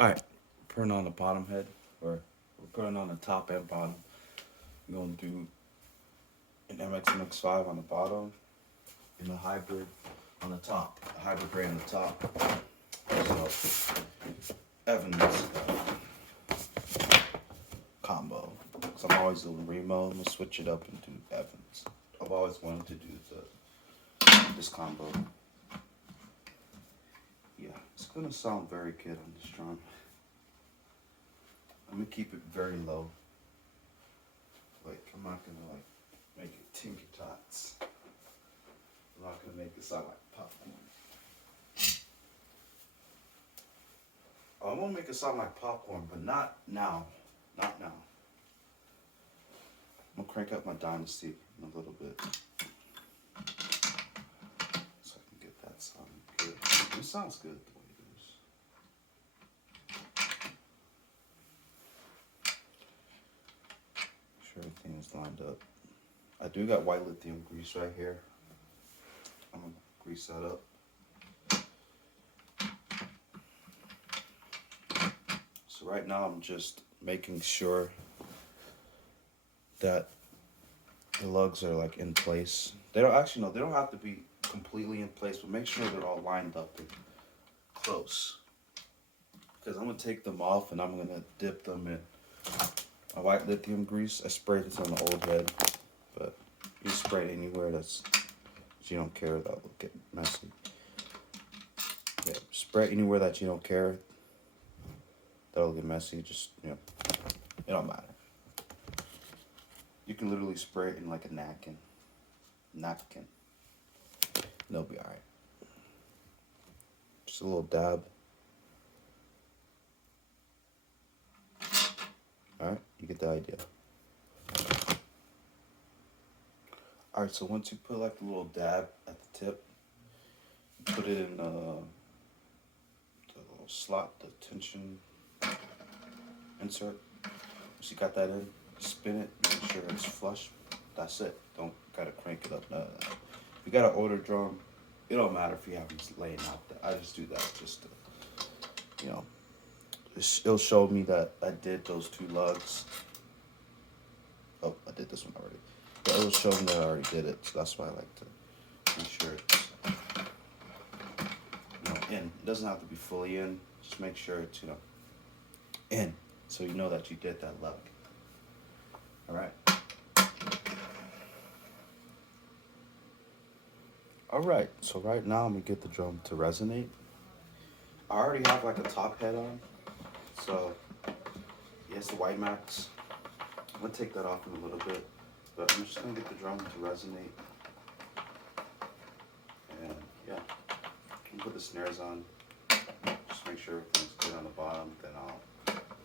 Alright, putting on the bottom head, or we're putting on the top and bottom. I'm going to do an MX-MX5 on the bottom and a hybrid on the top. A hybrid gray on the top. So, Evans combo. Because I'm always doing Remo. I'm going to switch it up and do Evans. I've always wanted to do this combo. Yeah, it's going to sound very good on this drum. I'm going to keep it very low. Like, I'm not going to, like, make it tinker tots. I'm not going to make it sound like popcorn. I want to make it sound like popcorn, but not now. Not now. I'm going to crank up my dynasty in a little bit. So I can get that sounding good. It sounds good the way it is. Make sure everything is lined up. I do got white lithium grease right here. I'm going to grease that up. So right now I'm just making sure that the lugs are like in place. They don't actually, no, they don't have to be completely in place, but make sure they're all lined up and close. Because I'm going to take them off and I'm going to dip them in a white lithium grease. I sprayed this on the old head, but you spray it anywhere that's you don't care, that will get messy. Yeah, spray it anywhere that you don't care, that'll get messy. Just, you know, it don't matter. You can literally spray it in like a napkin. And they'll be alright. Just a little dab. Alright, you get the idea. Alright, so once you put like a little dab at the tip, you put it in the little slot, the tension insert. Once you got that in, spin it, make sure it's flush. That's it. Don't gotta crank it up. None of that. If you got an older drum, it don't matter if you have them laying out there. I just do that just to, you know, it'll show me that I did those two lugs. Oh, I did this one already. But it'll show me that I already did it, so that's why I like to be sure it's, you know, in. It doesn't have to be fully in. Just make sure it's, you know, in, so you know that you did that lug. All right. All right. So right now I'm gonna get the drum to resonate. I already have like a top head on, so yes, the white max. I'm gonna take that off in a little bit, but I'm just gonna get the drum to resonate. And yeah, I'm gonna put the snares on. Just make sure everything's good on the bottom. Then I'll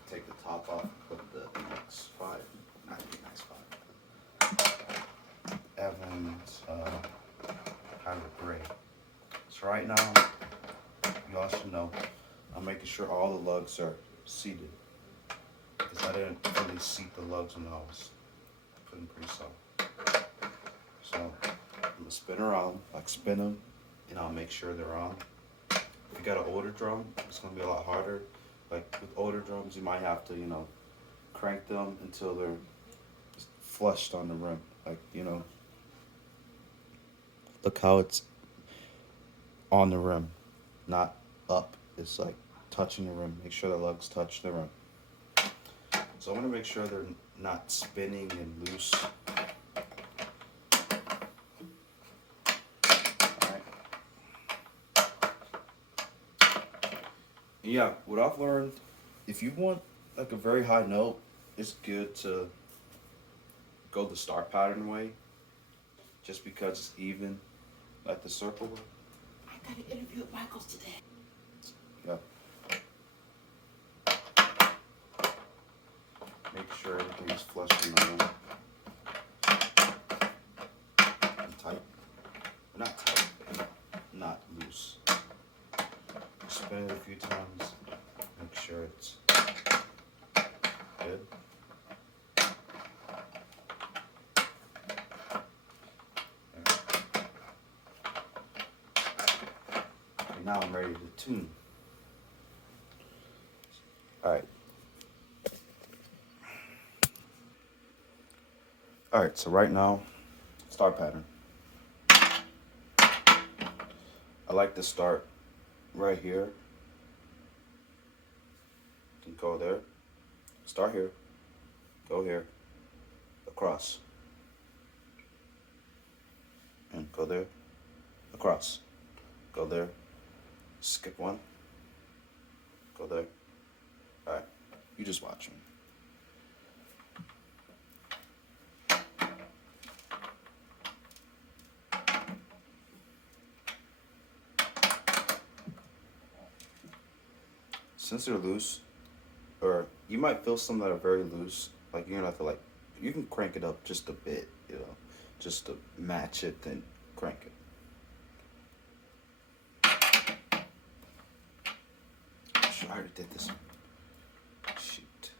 take the top off and put the MX5, not the MX5, Evans hybrid gray. So right now, you all should know, I'm making sure all the lugs are seated, because I didn't really seat the lugs when I was putting grease on. So I'm gonna spin around, like spin them, and I'll make sure they're on. If you got an older drum, it's gonna be a lot harder. Like with older drums, you might have to, you know, crank them until they're flushed on the rim. Like, you know, look how it's on the rim, not up. It's like touching the rim. Make sure the lugs touch the rim. So I'm gonna make sure they're not spinning and loose. Alright. Yeah, what I've learned, if you want like a very high note, it's good to go the star pattern way, just because it's even, like the circle way. I got an interview with Michaels today. Yeah. Make sure everything's flush in the room. And tight. Not tight, not loose. Spin it a few times. Make sure it's good. And now I'm ready to tune. Alright. Alright, so right now, start pattern. I like to start right here. And go there. Start here. Go here. Across. And go there. Across. Go there. Skip one. Go there. Alright. You just watch me. Since they're loose, or you might feel some that are very loose, like you're gonna have to like, you can crank it up just a bit, you know, just to match it, then crank it. I already did this. Shoot.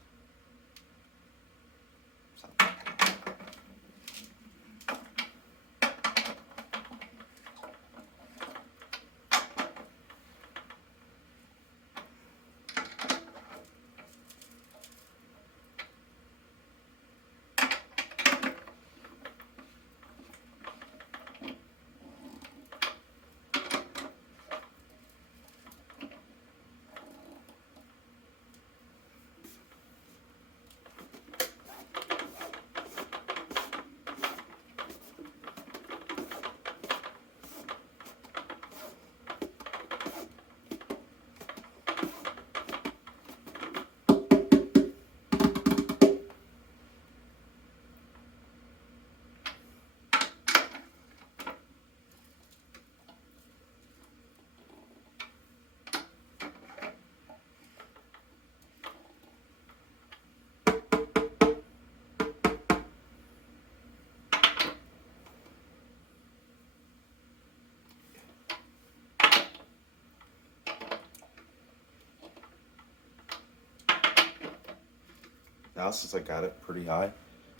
Now, since I got it pretty high,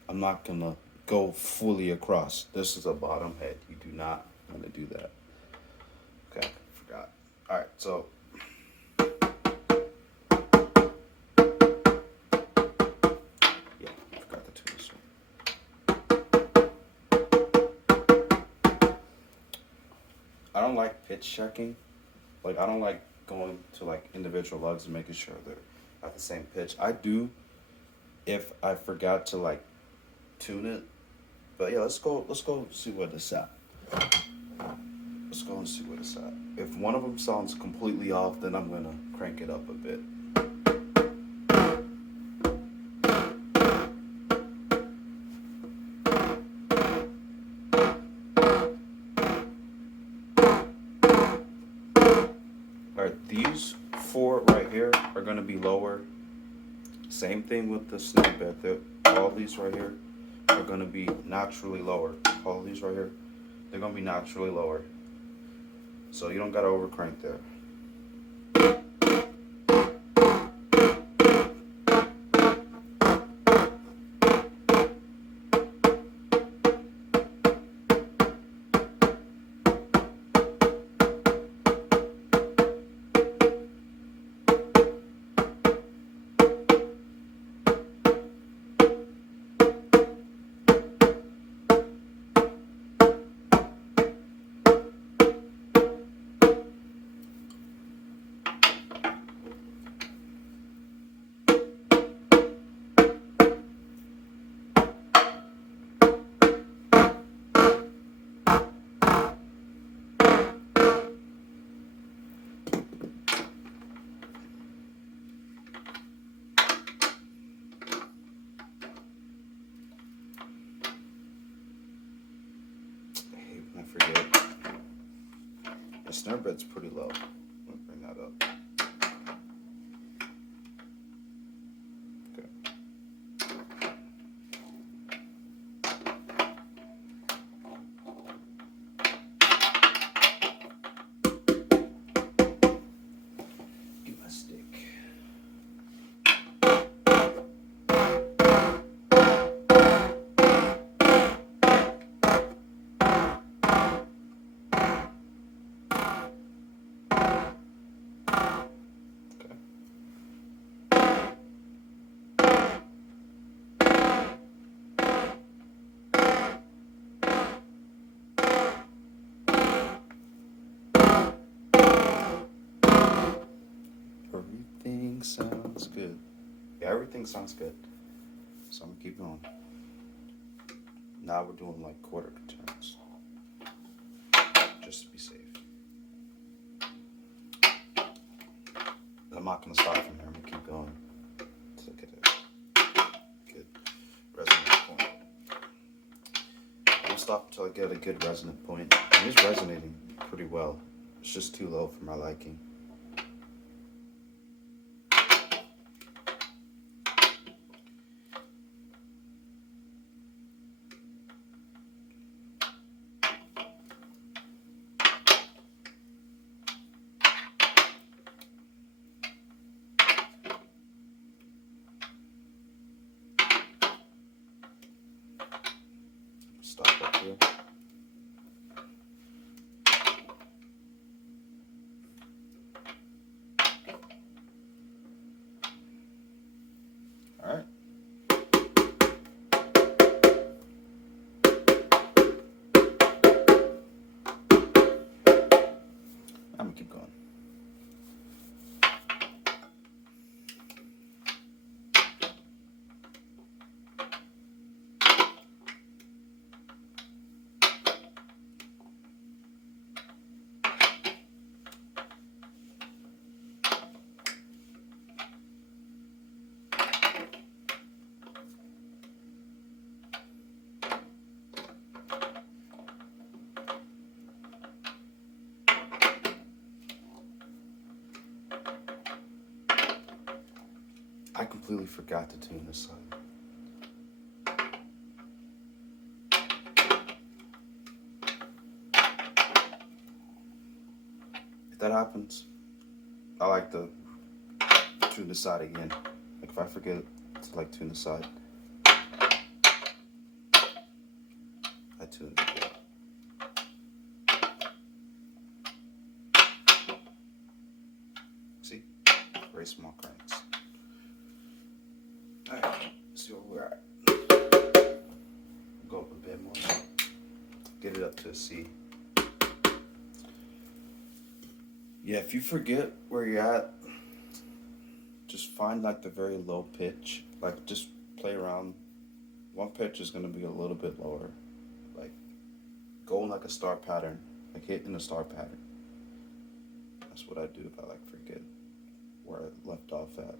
I'm not gonna go fully across. This is a bottom head. You do not want to do that. Okay, forgot. All right, so yeah, forgot to do this one. I don't like pitch checking. Like, I don't like going to like individual lugs and making sure they're at the same pitch. I do if I forgot to like tune it. But yeah, let's go see what it's at. Let's go and see what it's at. If one of them sounds completely off, then I'm gonna crank it up a bit. Alright, these four right here are gonna be lower. Same thing with the snare bed. All these right here are going to be naturally lower. All these right here, they're going to be naturally lower. So you don't got to over crank there. I forget. The snare bed's pretty low. Let me bring that up. sounds good. Yeah, everything sounds good. So I'm gonna keep going. Now we're doing like quarter turns, just to be safe. I'm not gonna start from here. I'm gonna keep going to get a good resonant point. I'll stop until I get a good resonant point. It is resonating pretty well. It's just too low for my liking. Stop up here. All right. I'm gonna keep going. I completely forgot to tune this side. If that happens, I like to tune the side again. Like if I forget to like tune the side, I tune it again. See? Very small cranks. Alright, let's see where we're at. Go up a bit more. Get it up to a C. Yeah, if you forget where you're at, just find like the very low pitch. Like just play around. One pitch is gonna be a little bit lower. Like go in like a star pattern. Like hit in a star pattern. That's what I do if I like forget where I left off at.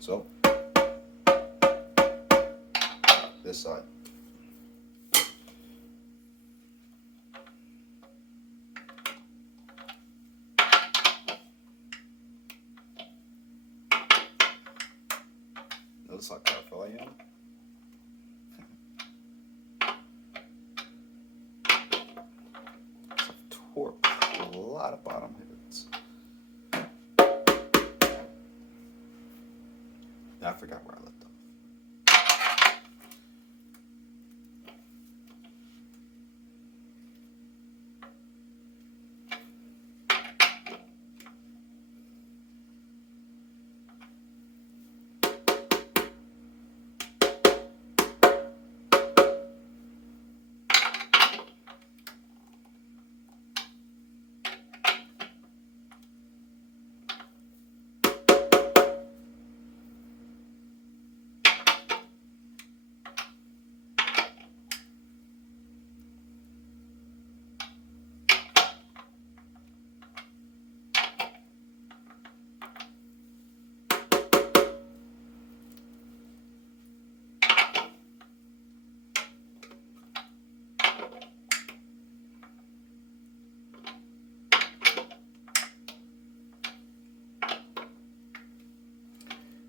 So, this side. Notice how careful I am. Torque a lot of bottom hits. I forgot where I left off.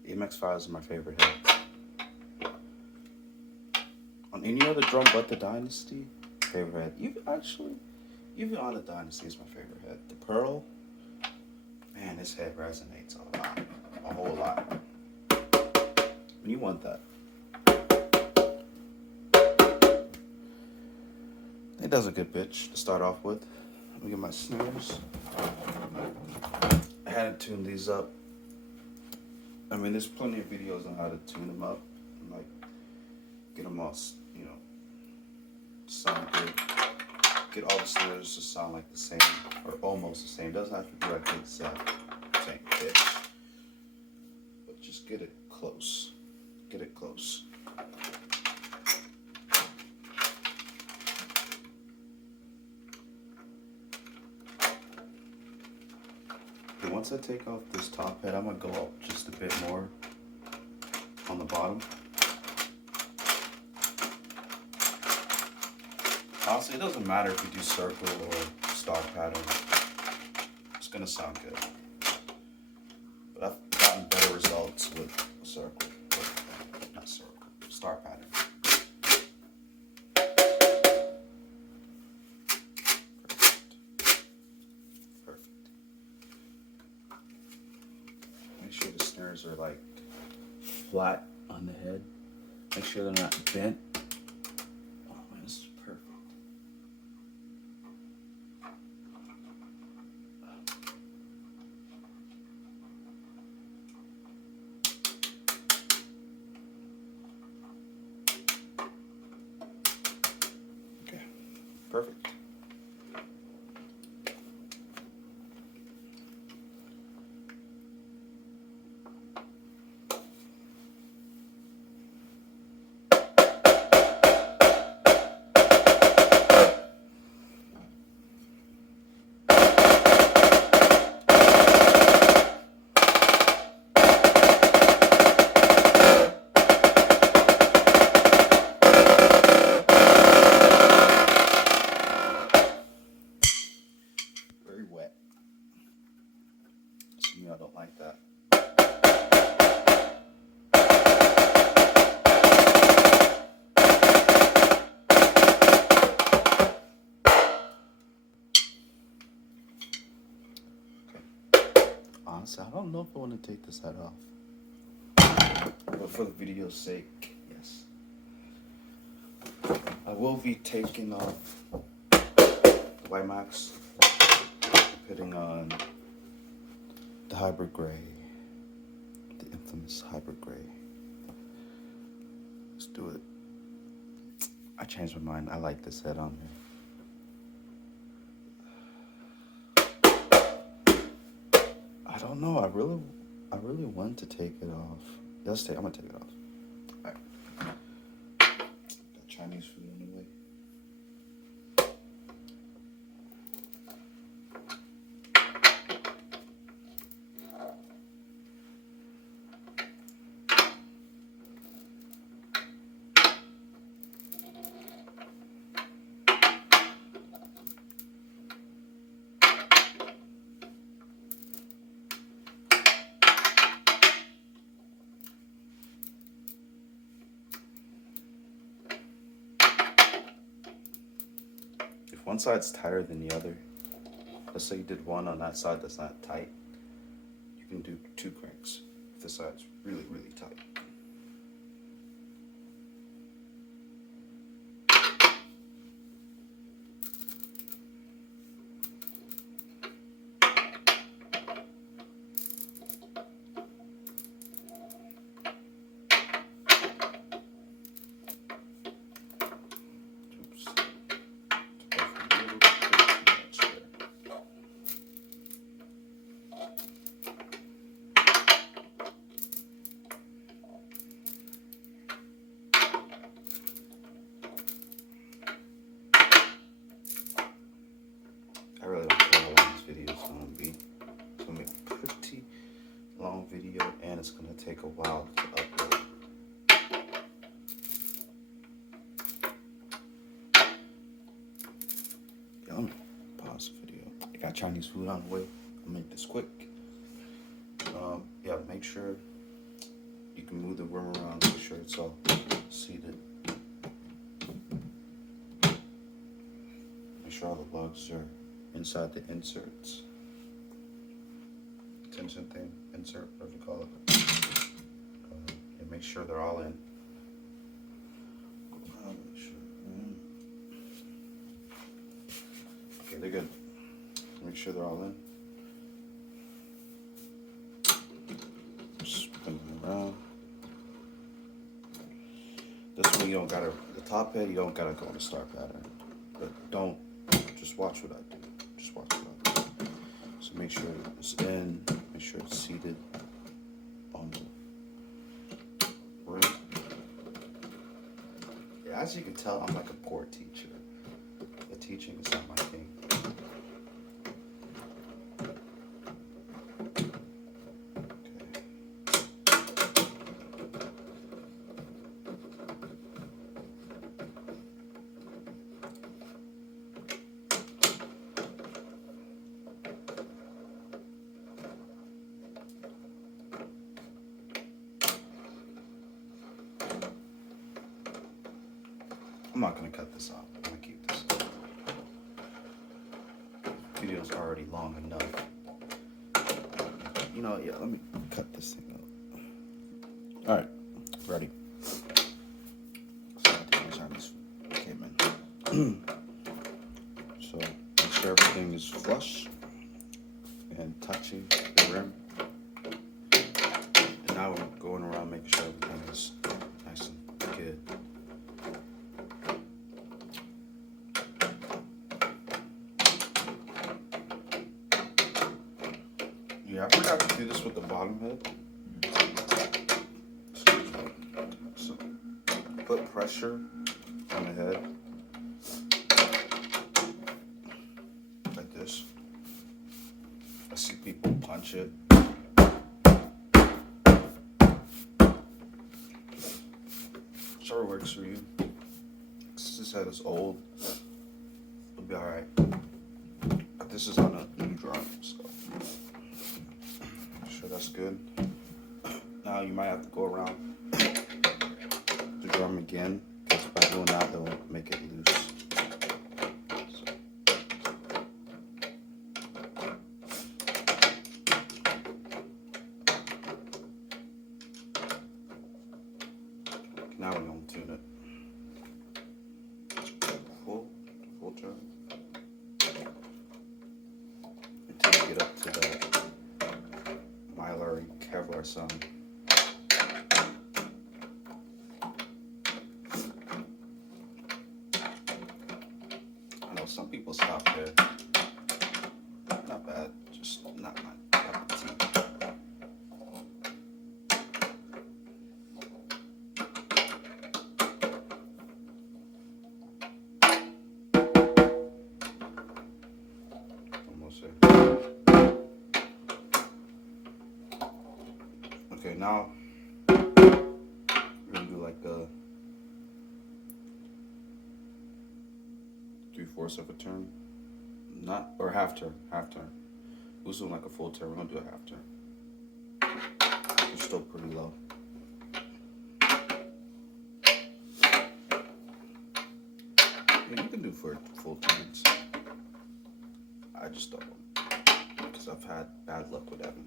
MX5 is my favorite head. On any other drum but the Dynasty, favorite head. Even on the Dynasty is my favorite head. The Pearl, man, this head resonates a lot. A whole lot. And you want that. It does a good pitch to start off with. Let me get my snares. I hadn't tuned these up I mean, there's plenty of videos on how to tune them up and like get them all, you know, sound good. Get all the snares to sound like the same or almost the same. Doesn't have to be like the exact same pitch, but just get it close. Get it close. And once I take off this top head, I'm gonna go up just a bit more on the bottom. Honestly, it doesn't matter if you do circle or star pattern. It's gonna sound good. But I've gotten better results with circle, not circle, star pattern. Perfect. Make sure the snares are like flat on the head. Make sure they're not bent. Oh man, this is perfect. Okay, perfect. Very wet. Some of y'all don't like that. Honestly, I don't know if I want to take this head off. But for the video's sake, yes. I will be taking off the Mapex, putting on the hybrid gray, the infamous hybrid gray. Let's do it. I changed my mind. I like this head on here. I don't know. I really want to take it off. I'm gonna take it off. All right. Got Chinese food anyway. If one side's tighter than the other, let's say you did one on that side that's not tight, you can do 2 cranks if the side's really, really tight. I really don't care how long this video is going to be. It's going to be a pretty long video, and it's going to take a while to upload. Yeah, let me pause the video. I got Chinese food on the way. I'll make this quick. Yeah, make sure you can move the room around, make sure it's all seated. Make sure all the lugs are inside the inserts. Tension thing, insert, whatever you call it. And make sure they're all in. Okay, they're good. Make sure they're all in. Spin you don't gotta, the top head, you don't gotta go on the star pattern. But don't, just watch what I do. Just watch what I do. So make sure it's in, make sure it's seated on the rim. Yeah, as you can tell, I'm like a poor teacher. The teaching is not my thing. I'm not gonna cut this out. I'm gonna keep this. The video's already long enough. You know, yeah, let me cut this thing out. Alright, ready. So these arms came in. So make sure everything is flush and touching the rim. And now we're going around making sure everything is nice and good. Yeah, I forgot to do this with the bottom head. So put pressure on the head like this. I see people punch it. Sure works for you. Since this head is old, it'll be alright. But this is on a new drum, so. Sure, that's good. Now you might have to go around the drum again, because by doing that, they'll make it loose. So. Now we're going to tune it. Full turn. Until you get up to that Kevlar sound. I know some people stop there. Not bad, just not my cup of tea. Almost there. Okay, now we're gonna do like a 3/4 of a turn, or half turn. Who's doing like a full turn? We're gonna do a half turn. We're still pretty low. Yeah, you can do for full turns. I just don't want to, because I've had bad luck with Evans.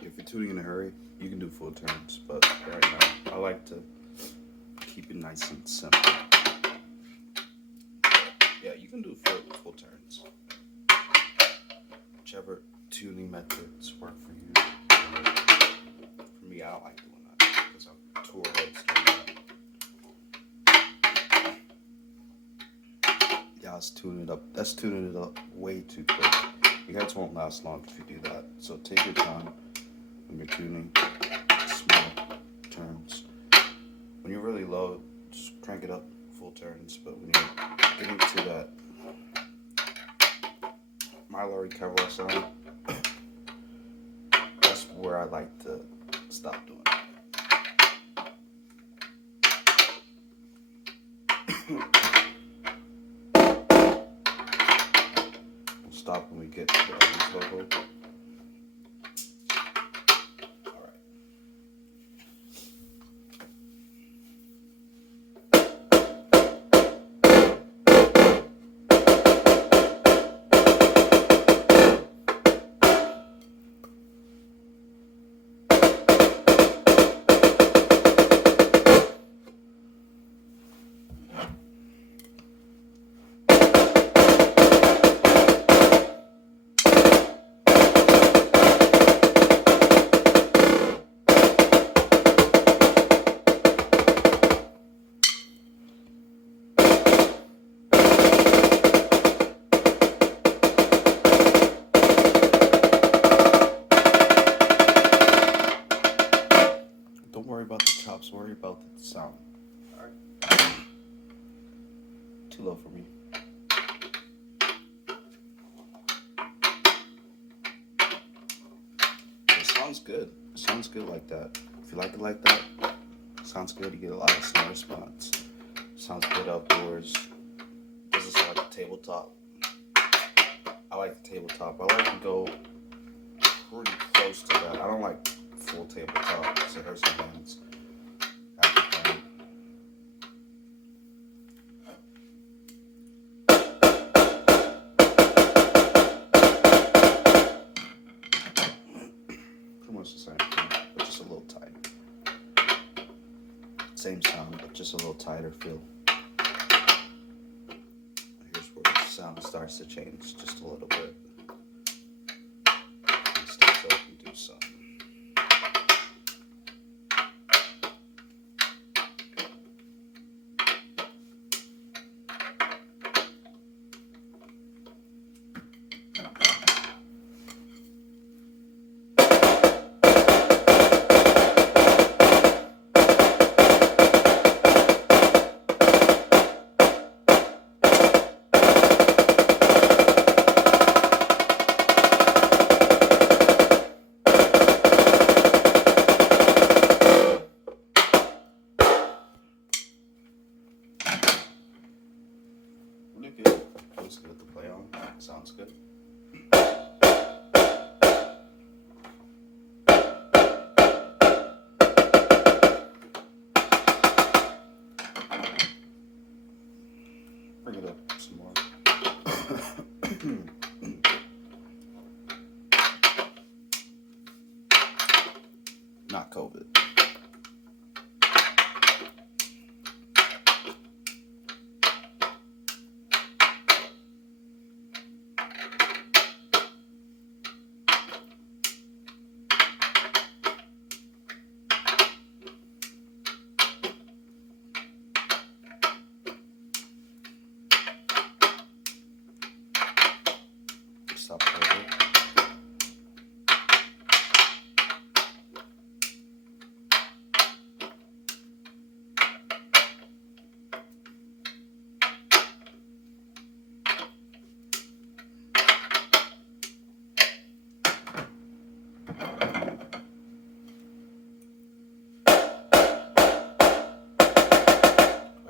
If you're tuning in a hurry, you can do full turns, but right now, I like to keep it nice and simple. Yeah, you can do full turns. Whichever tuning methods work for you. For me, I don't like doing that because I'm tour heads doing that. Yeah, let's tune it up. That's tuning it up way too quick. Your heads won't last long if you do that. So take your time when you're tuning small turns. When you're really low, just crank it up full turns. But when you're getting to that Kevlar sound, that's where I like to stop doing it. We'll stop when we get to the Evans level. low for me. It sounds good. It sounds good like that. If you like it like that, it sounds good. You get a lot of snare response. Sounds good outdoors. This is like a tabletop. I like the tabletop. I like to go pretty close to that. I don't like full tabletop because it hurts my hands. Pretty much the same thing, but just a little tighter. Same sound, but just a little tighter feel. Here's where the sound starts to change just a little bit. Step up and do something. Really good. Feels good to play on. Sounds good. Bring it up some more. Not COVID. Stop over.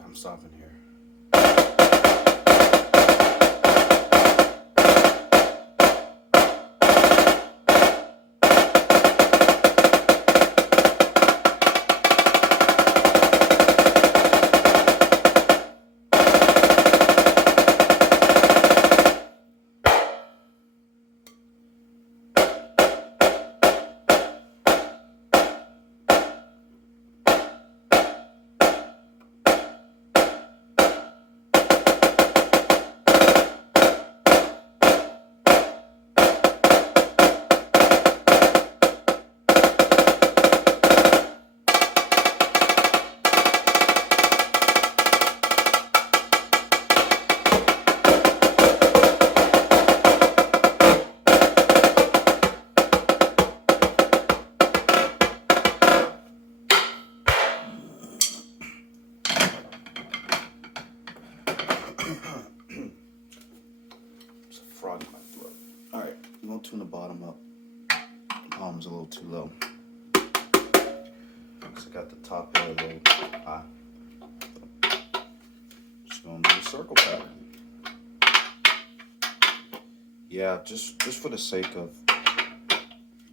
I'm stopping here. There's a frog in my throat. Alright, I'm gonna tune the bottom up. The bottom's a little too low. So I got the top here a little high. Just gonna do a circle pattern. Yeah, just for the sake of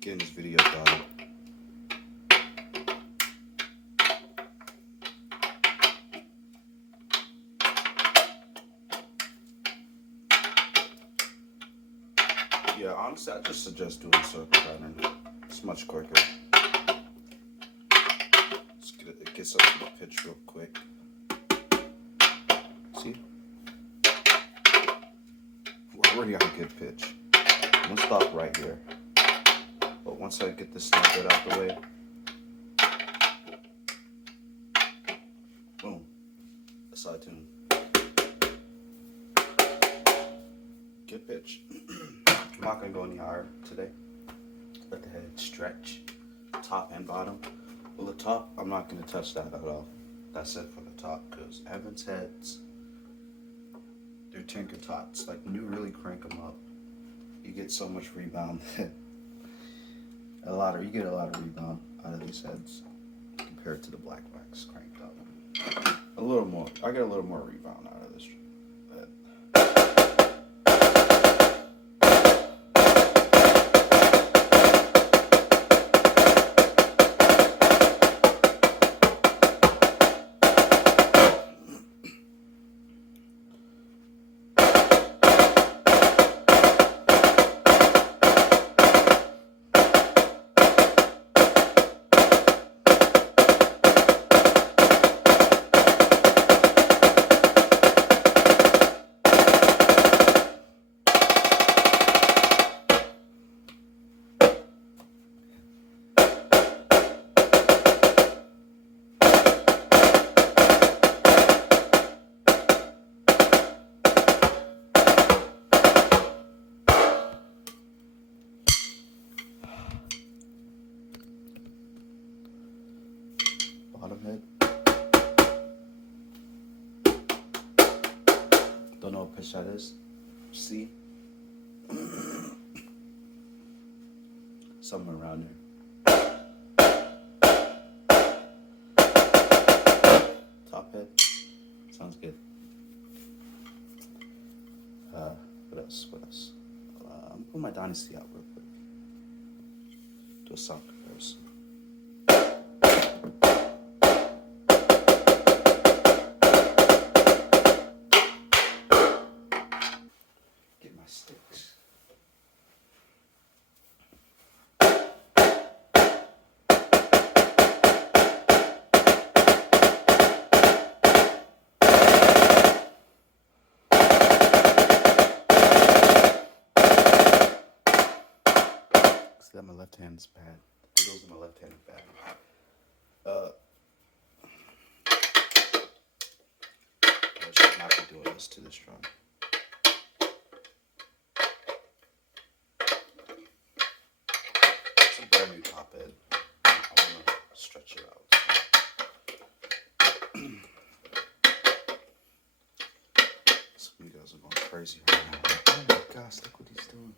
getting this video done. Yeah, honestly, I just suggest doing a circle pattern. It's much quicker. It gets up to the pitch real quick. See? We're already on a good pitch. I'm gonna stop right here. But once I get this snare bit out the way, boom, a side tune. Good pitch. I'm not gonna go any higher today. Let the head stretch, top and bottom. Well, the top, I'm not gonna touch that at all. That's it for the top, because Evan's heads tinker tots. Like when you really crank them up, you get so much rebound. You get a lot of rebound out of these heads compared to the black wax cranked up. A little more. I get a little more rebound out of this head. Bottom head. Don't know what pitch that is. C. Somewhere around there. Top head. Sounds good. What else? I'm put my dynasty out real quick. Do a sound comparison. Get my sticks. See that my left hand's bad. The fiddles in my left hand is bad. I should not be doing this to this drum. It's a brand new top head. I want to stretch it out. Some of you guys are going crazy right now. Oh my gosh, look what he's doing.